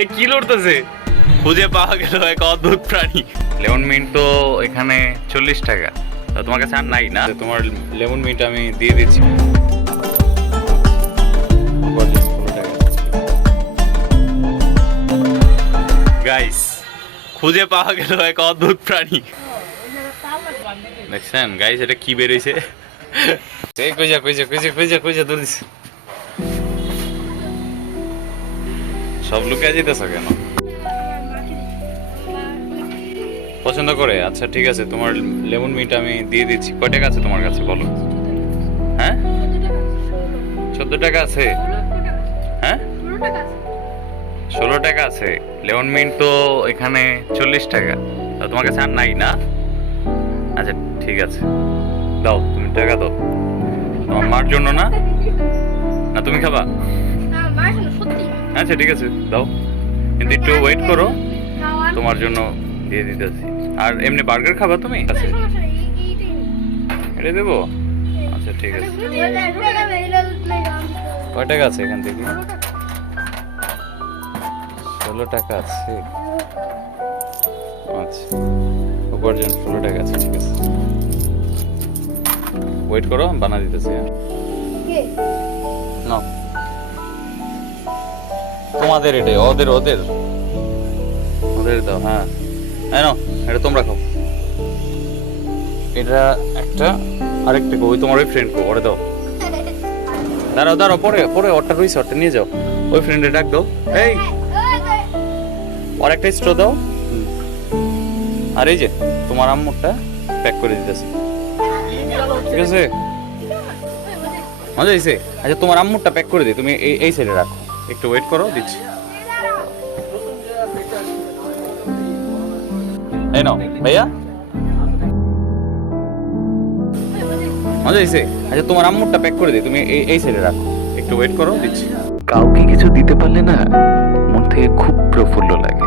এ কি লড়তেছে? খুঁজে পাওয়া গেল এক অদ্ভুত প্রাণী। লেমন মিন্ট তো এখানে 40 টাকা। তা তোমার কাছে আর নাই না? তোমার লেমন মিন্ট আমি দিয়ে দিচ্ছি। গাইস, খুঁজে পাওয়া গেল এক অদ্ভুত প্রাণী। দেখছেন গাইস, এটা কি বেরিয়েছে? কইজা কইজা কইজা কইজা কইজা দৌড় দিছে। সব লুকে যেতেছ কেন? পছন্দ করে? আচ্ছা ঠিক আছে, তোমার লেমন মিন্ট আমি দিয়ে দিচ্ছি। কয় টাকা আছে তোমার কাছে বলো? হ্যাঁ, 14 টাকা আছে। হ্যাঁ, 16 টাকা আছে। লেমন মিন্ট তো এখানে 40 টাকা। তা তোমার কাছে আর নাই না? আচ্ছা ঠিক আছে, দাও, তুমি টাকা দাও। তোমার মার জন্য না? না তুমি খাবা? আচ্ছা ঠিক আছে, দাও, কিন্তু একটু ওয়েট করো, তোমার জন্য দিয়ে দিতেছি। আর এমনি বার্গার খাবা তুমি? আচ্ছা, এটা দেবো? আচ্ছা ঠিক আছে। কয় টাকা আছে এখান থেকে? 16 টাকা আছে। আচ্ছা, উপার্জন 16 টাকা আছে, ঠিক আছে। ওয়েট করো, আমি বানা দিতেছি। না, তোমাদের এটাই, ওদের ওদের ওদের দাও। হ্যাঁ হ্যাঁ, নাও, এটা তোমরা খাও। এটা একটা, আরেকটা ওই তোমার ওই ফ্রেন্ড কো, ওরে দাও। দাঁড়াও দাঁড়াও, পরে পরে ওরটা রয়েছে, ওরটা নিয়ে যাও। ওই ফ্রেন্ডে ডাক দাও। এই, আর একটা স্ট্র দাও। আর এই যে তোমার আম্মুরটা প্যাক করে দিতেছে, ঠিক আছে? মজা হয়েছে? আচ্ছা তোমার আম্মুরটা প্যাক করে দিই, তুমি এই এই সাইডে রাখো, একটু ওয়েট করো, দিচ্ছি। এই নাও ভাইয়া। মজা হয়েছে? আচ্ছা তোমার আম্মুরটা প্যাক করে দিই, তুমি এই সাইডে রাখো, একটু ওয়েট করো, দিচ্ছি। কাউকে কিছু দিতে পারলে না মন থেকে খুব প্রফুল্ল লাগে।